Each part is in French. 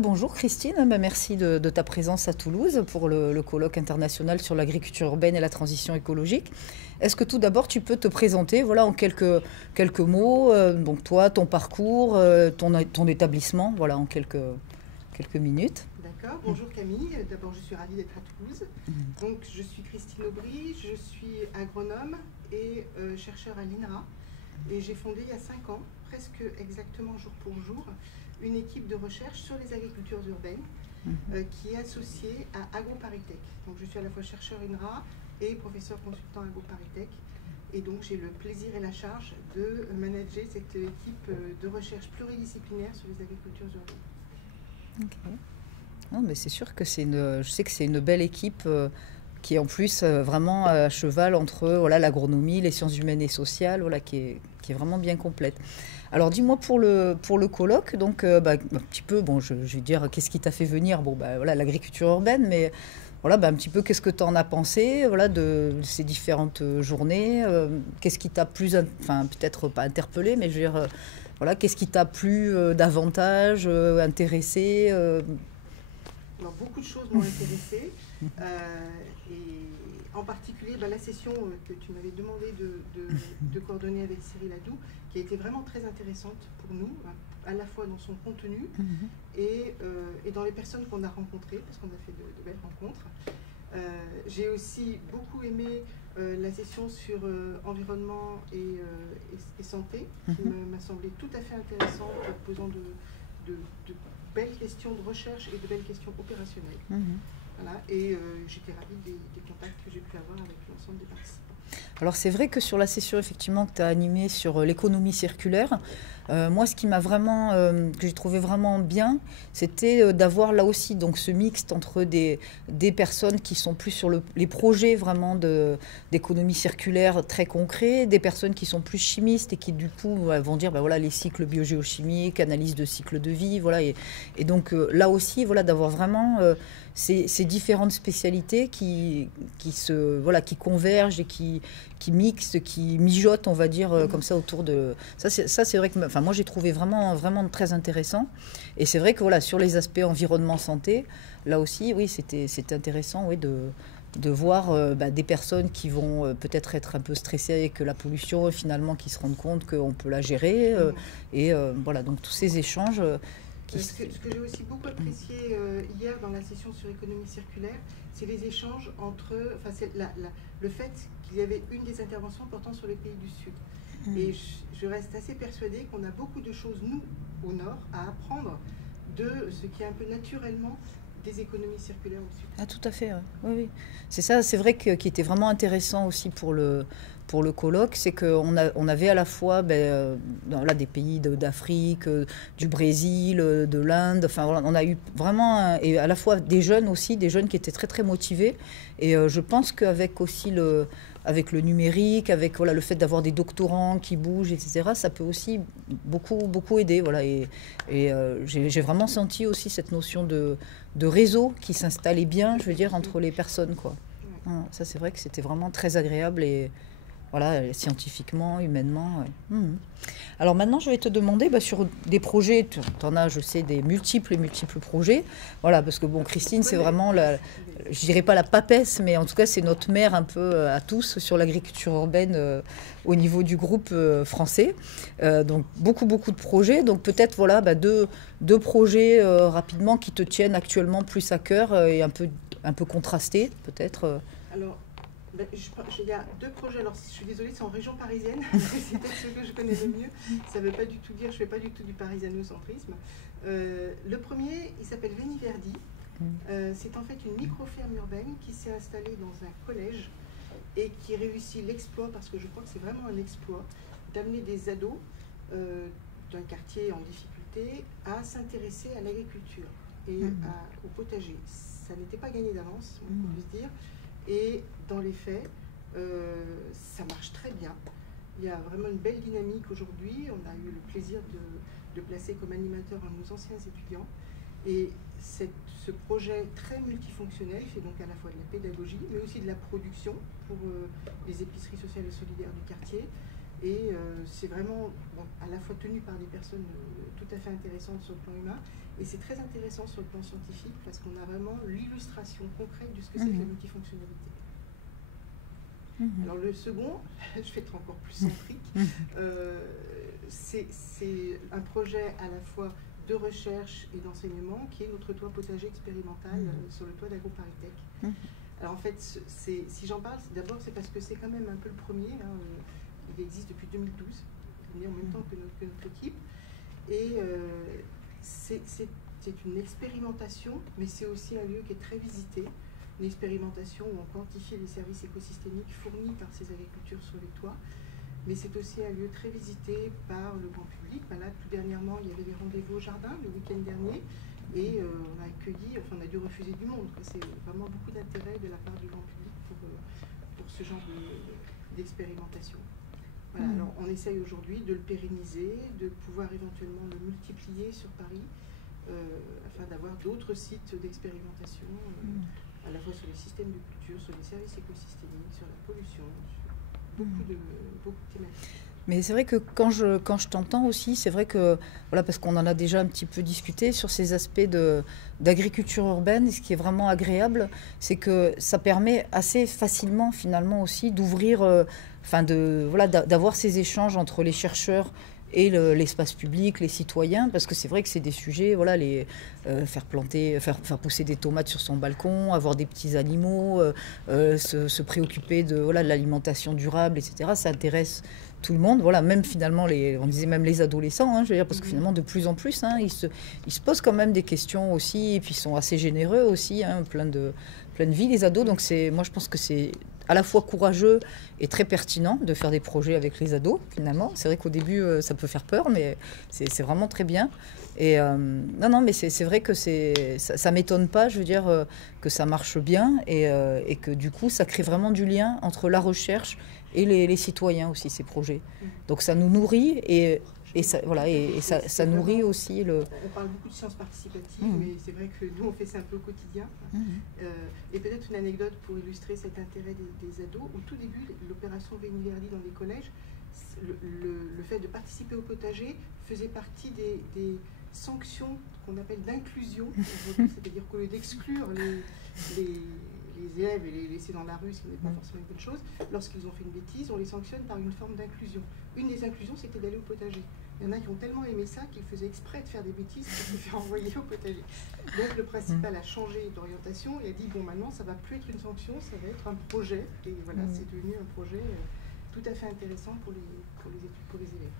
Bonjour Christine, merci de ta présence à Toulouse pour le colloque international sur l'agriculture urbaine et la transition écologique. Est-ce que tout d'abord tu peux te présenter voilà, en quelques mots, donc toi, ton parcours, ton établissement, voilà, en quelques minutes. D'accord, bonjour Camille, d'abord je suis ravie d'être à Toulouse. Donc je suis Christine Aubry, je suis agronome et chercheur à l'INRA et j'ai fondé il y a 5 ans, presque exactement jour pour jour, une équipe de recherche sur les agricultures urbaines qui est associée à AgroParisTech. Donc je suis à la fois chercheur INRA et professeur consultant AgroParisTech et donc j'ai le plaisir et la charge de manager cette équipe de recherche pluridisciplinaire sur les agricultures urbaines. Ok. Non, mais c'est sûr que je sais que c'est une belle équipe qui est en plus vraiment à cheval entre voilà, l'agronomie, les sciences humaines et sociales, voilà, qui est vraiment bien complète. Alors dis-moi pour le colloque, donc un petit peu, bon, je vais dire qu'est-ce qui t'a fait venir, bon, voilà, l'agriculture urbaine, mais voilà, un petit peu qu'est-ce que tu en as pensé voilà, de ces différentes journées, qu'est-ce qui t'a plus, enfin peut-être pas interpellé, mais je veux dire, voilà, qu'est-ce qui t'a plu davantage, intéressé Alors, beaucoup de choses m'ont intéressée. Et en particulier la session que tu m'avais demandé de coordonner avec Cyril Adou, qui a été vraiment très intéressante pour nous, à la fois dans son contenu et dans les personnes qu'on a rencontrées, parce qu'on a fait de belles rencontres. J'ai aussi beaucoup aimé la session sur environnement et santé, qui m'a semblé tout à fait intéressante, posant de belles questions de recherche et de belles questions opérationnelles. Voilà, et j'étais ravie des contacts que j'ai pu avoir avec l'ensemble des participants. Alors c'est vrai que sur la session effectivement que tu as animée sur l'économie circulaire, moi ce qui m'a vraiment, que j'ai trouvé vraiment bien, c'était d'avoir là aussi donc ce mixte entre des personnes qui sont plus sur les projets vraiment d'économie circulaire très concrets, des personnes qui sont plus chimistes et qui du coup vont dire voilà, les cycles biogéochimiques, analyse de cycle de vie, voilà, et donc là aussi voilà, d'avoir vraiment ces différentes spécialités qui convergent et qui mixent, qui mijotent, on va dire, comme ça autour de... Ça, c'est vrai que moi, j'ai trouvé vraiment, vraiment très intéressant. Et c'est vrai que voilà, sur les aspects environnement-santé, là aussi, oui, c'était intéressant oui, de voir des personnes qui vont peut-être être un peu stressées avec la pollution et finalement qui se rendent compte qu'on peut la gérer. Voilà, donc tous ces échanges... Ce que j'ai aussi beaucoup apprécié hier dans la session sur économie circulaire, c'est les échanges entre, c'est le fait qu'il y avait une des interventions portant sur les pays du Sud. Et je reste assez persuadée qu'on a beaucoup de choses, nous, au Nord, à apprendre de ce qui est un peu naturellement des économies circulaires au Sud. Ah, tout à fait, ouais. Oui, oui. C'est ça, c'est vrai que qui était vraiment intéressant aussi pour le colloque, c'est qu'on on avait à la fois là, des pays d'Afrique, du Brésil, de l'Inde, enfin voilà, on a eu vraiment, et à la fois des jeunes aussi, des jeunes qui étaient très très motivés. Et je pense qu'avec aussi avec le numérique, avec voilà, le fait d'avoir des doctorants qui bougent, etc., ça peut aussi beaucoup, beaucoup aider. Voilà. Et j'ai vraiment senti aussi cette notion de réseau qui s'installait bien, je veux dire, entre les personnes, quoi. Ça, c'est vrai que c'était vraiment très agréable et voilà, scientifiquement, humainement. Ouais. Alors maintenant, je vais te demander sur des projets, tu en as, je sais, des multiples projets. Voilà, parce que bon, Christine, c'est vraiment, je dirais pas la papesse, mais en tout cas, c'est notre mère un peu à tous sur l'agriculture urbaine au niveau du groupe français. Donc beaucoup de projets. Donc peut-être voilà, deux projets rapidement qui te tiennent actuellement plus à cœur et un peu contrastés, peut-être. Alors, il y a 2 projets, alors je suis désolée, c'est en région parisienne, c'est peut-être ce que je connais le mieux, ça ne veut pas du tout dire, je ne fais pas du tout du parisianocentrisme. Le premier, il s'appelle Veniverdi, c'est en fait une micro-ferme urbaine qui s'est installée dans un collège et qui réussit l'exploit, parce que je crois que c'est vraiment un exploit, d'amener des ados d'un quartier en difficulté à s'intéresser à l'agriculture et au potager. Ça n'était pas gagné d'avance, on peut se dire. Et dans les faits, ça marche très bien. Il y a vraiment une belle dynamique aujourd'hui. On a eu le plaisir de placer comme animateur un de nos anciens étudiants. Et ce projet très multifonctionnel fait donc à la fois de la pédagogie, mais aussi de la production pour les épiceries sociales et solidaires du quartier. Et c'est vraiment à la fois tenu par des personnes tout à fait intéressantes sur le plan humain, et c'est très intéressant sur le plan scientifique, parce qu'on a vraiment l'illustration concrète de ce que c'est que la multifonctionnalité. Alors le second, je vais être encore plus centrique, c'est un projet à la fois de recherche et d'enseignement qui est notre toit potager expérimental sur le toit d'AgroParisTech. Alors en fait, si j'en parle, d'abord c'est parce que c'est quand même un peu le premier. Il existe depuis 2012, il est en même temps que notre équipe. Et c'est une expérimentation, mais c'est aussi un lieu qui est très visité. Une expérimentation où on quantifie les services écosystémiques fournis par ces agricultures sur les toits. Mais c'est aussi un lieu très visité par le grand public. Là, tout dernièrement, il y avait des rendez-vous au jardin le week-end dernier. Et on a accueilli, enfin on a dû refuser du monde. C'est vraiment beaucoup d'intérêt de la part du grand public pour ce genre d'expérimentation. Voilà, alors on essaye aujourd'hui de le pérenniser, de pouvoir éventuellement le multiplier sur Paris, afin d'avoir d'autres sites d'expérimentation, à la fois sur les systèmes de culture, sur les services écosystémiques, sur la pollution, sur beaucoup de thématiques. Mais c'est vrai que quand je t'entends aussi, c'est vrai que, voilà, parce qu'on en a déjà un petit peu discuté sur ces aspects d'agriculture urbaine, ce qui est vraiment agréable, c'est que ça permet assez facilement finalement aussi d'ouvrir, d'avoir ces échanges entre les chercheurs et l'espace public, les citoyens, parce que c'est vrai que c'est des sujets, voilà, faire pousser des tomates sur son balcon, avoir des petits animaux, se préoccuper de l'alimentation durable, etc. Ça intéresse tout le monde, voilà, même finalement, on disait même les adolescents, je veux dire, parce que finalement, de plus en plus, ils se posent quand même des questions aussi, et puis ils sont assez généreux aussi, plein de vie, les ados. Donc moi, je pense que c'est à la fois courageux et très pertinent de faire des projets avec les ados, finalement. C'est vrai qu'au début, ça peut faire peur, mais c'est vraiment très bien. Et non, mais c'est vrai que ça m'étonne pas, je veux dire, que ça marche bien et que du coup, ça crée vraiment du lien entre la recherche et les citoyens aussi, ces projets. Donc ça nous nourrit et ça nourrit aussi le... On parle beaucoup de sciences participatives, mais c'est vrai que nous, on fait ça un peu au quotidien. Et peut-être une anecdote pour illustrer cet intérêt des ados. Au tout début, l'opération Véniverdi dans les collèges, le fait de participer au potager faisait partie des sanctions qu'on appelle d'inclusion, c'est-à-dire qu'au lieu d'exclure les élèves et les laisser dans la rue, ce qui n'est pas forcément une bonne chose, lorsqu'ils ont fait une bêtise, on les sanctionne par une forme d'inclusion. Une des inclusions, c'était d'aller au potager. Il y en a qui ont tellement aimé ça qu'ils faisaient exprès de faire des bêtises pour se faire envoyer au potager. Donc le principal a changé d'orientation et a dit, bon, maintenant, ça ne va plus être une sanction, ça va être un projet. Et voilà, c'est devenu un projet tout à fait intéressant pour les élèves.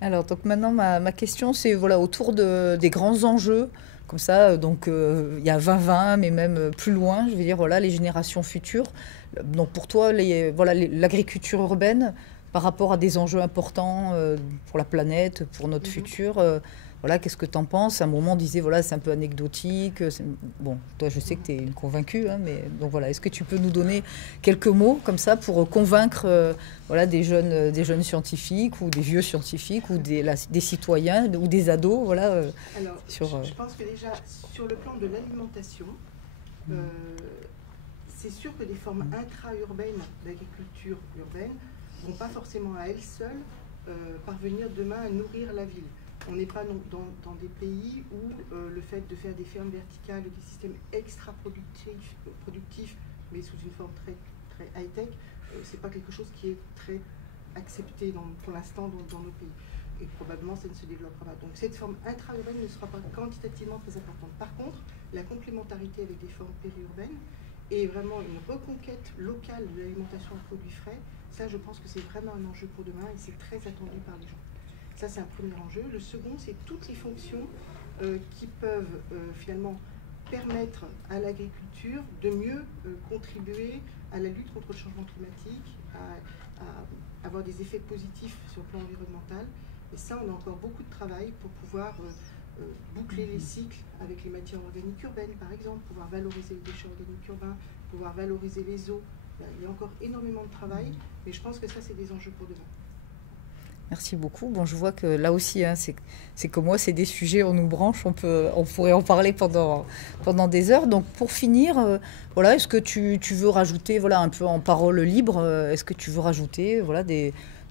Alors, donc maintenant, ma question, c'est autour des grands enjeux, comme ça, donc il y a 2020, mais même plus loin, je veux dire, les générations futures. Donc pour toi, l'agriculture urbaine, par rapport à des enjeux importants pour la planète, pour notre futur, qu'est-ce que tu en penses? À un moment, on disait, c'est un peu anecdotique. Bon, toi, je sais que tu es une convaincue, mais donc est-ce que tu peux nous donner quelques mots comme ça pour convaincre des jeunes scientifiques ou des vieux scientifiques ou des citoyens ou des ados, Alors, je pense que déjà, sur le plan de l'alimentation, c'est sûr que des formes intra-urbaines d'agriculture urbaine ne vont pas forcément à elles seules parvenir demain à nourrir la ville. On n'est pas dans des pays où le fait de faire des fermes verticales et des systèmes extra-productifs, mais sous une forme très, très high-tech, c'est pas quelque chose qui est très accepté pour l'instant dans nos pays. Et probablement, ça ne se développera pas. Donc cette forme intra-urbaine ne sera pas quantitativement très importante. Par contre, la complémentarité avec des formes périurbaines et vraiment une reconquête locale de l'alimentation à produits frais, ça, je pense que c'est vraiment un enjeu pour demain et c'est très attendu par les gens. Ça, c'est un premier enjeu. Le second, c'est toutes les fonctions qui peuvent finalement permettre à l'agriculture de mieux contribuer à la lutte contre le changement climatique, à avoir des effets positifs sur le plan environnemental. Et ça, on a encore beaucoup de travail pour pouvoir boucler les cycles avec les matières organiques urbaines, par exemple, pouvoir valoriser les déchets organiques urbains, pouvoir valoriser les eaux. Il y a encore énormément de travail, mais je pense que ça, c'est des enjeux pour demain. Merci beaucoup. Bon, je vois que là aussi, c'est comme moi, c'est des sujets, on nous branche, on pourrait en parler pendant des heures. Donc, pour finir, est-ce que tu veux rajouter, un peu en parole libre, est-ce que tu veux rajouter,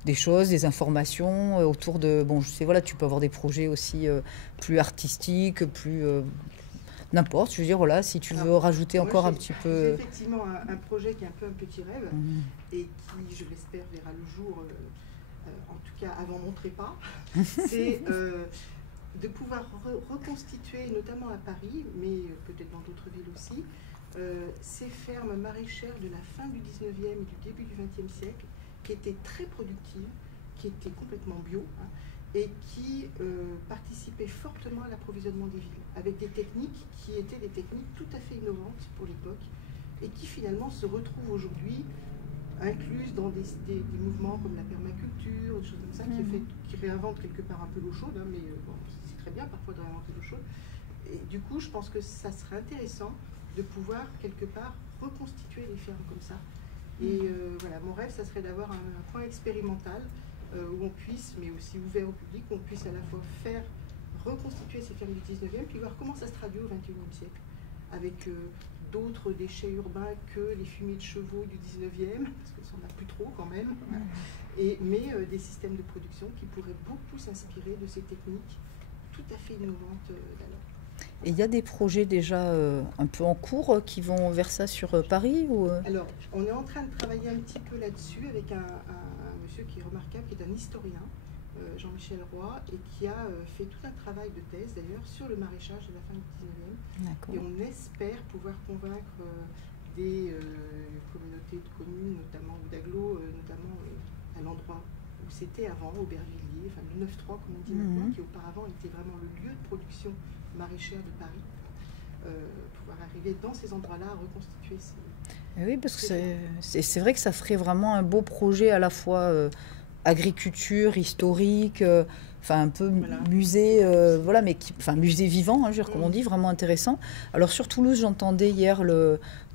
des choses, des informations autour de... Bon, je sais, voilà, tu peux avoir des projets aussi plus artistiques, plus... n'importe, je veux dire, voilà, si tu veux rajouter encore un petit peu... J'ai effectivement un projet qui est un peu un petit rêve et qui, je l'espère, verra le jour, en tout cas avant mon trépas. C'est de pouvoir reconstituer, notamment à Paris, mais peut-être dans d'autres villes aussi, ces fermes maraîchères de la fin du 19e et du début du 20e siècle, qui étaient très productives, qui étaient complètement bio, hein, et qui participaient fortement à l'approvisionnement des villes, avec des techniques qui étaient des techniques tout à fait innovantes pour l'époque, et qui finalement se retrouvent aujourd'hui incluses dans des mouvements comme la permaculture, des choses comme ça, qui réinventent quelque part un peu l'eau chaude, hein, mais bon, c'est très bien parfois de réinventer l'eau chaude. Et du coup, je pense que ça serait intéressant de pouvoir quelque part reconstituer les fermes comme ça. Et voilà, mon rêve, ça serait d'avoir un point expérimental où on puisse, mais aussi ouvert au public, où on puisse à la fois faire reconstituer ces fermes du 19e, puis voir comment ça se traduit au 21e siècle, avec d'autres déchets urbains que les fumiers de chevaux du 19e, parce que ça n'en a plus trop quand même, mais des systèmes de production qui pourraient beaucoup s'inspirer de ces techniques tout à fait innovantes d'alors. Et il y a des projets déjà un peu en cours qui vont vers ça sur Paris ou Alors, on est en train de travailler un petit peu là-dessus avec un monsieur qui est remarquable, qui est un historien, Jean-Michel Roy, et qui a fait tout un travail de thèse d'ailleurs sur le maraîchage de la fin du 19e. Et on espère pouvoir convaincre des communautés de communes, notamment, ou d'agglos, notamment à l'endroit où c'était avant, Aubervilliers, enfin le 9-3 comme on dit maintenant, qui auparavant était vraiment le lieu de production maraîchère de Paris, pouvoir arriver dans ces endroits-là à reconstituer ces... Oui, parce que c'est vrai que ça ferait vraiment un beau projet à la fois agriculture, historique, enfin un peu musée, voilà, mais enfin musée vivant, hein, je veux dire, comme on dit, vraiment intéressant. Alors sur Toulouse, j'entendais hier,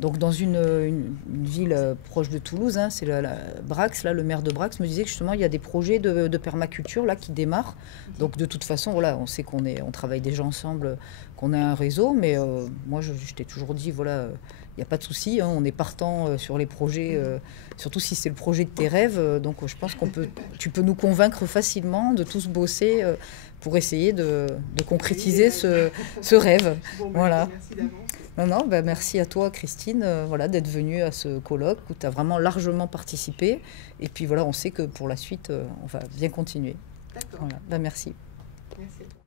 donc dans une ville proche de Toulouse, hein, c'est Brax, là, le maire de Brax me disait que justement il y a des projets de permaculture là qui démarrent. Donc de toute façon, voilà, on sait on travaille déjà ensemble, qu'on a un réseau, mais moi je t'ai toujours dit, voilà. Il n'y a pas de souci, hein, on est partant sur les projets, surtout si c'est le projet de tes rêves. Donc je pense tu peux nous convaincre facilement de tous bosser pour essayer de concrétiser ce rêve. Bon, voilà. Merci d'avance. Non, merci à toi, Christine, voilà, d'être venue à ce colloque où tu as vraiment largement participé. Et puis voilà, on sait que pour la suite, on va bien continuer. D'accord. Voilà. Merci. Merci à toi.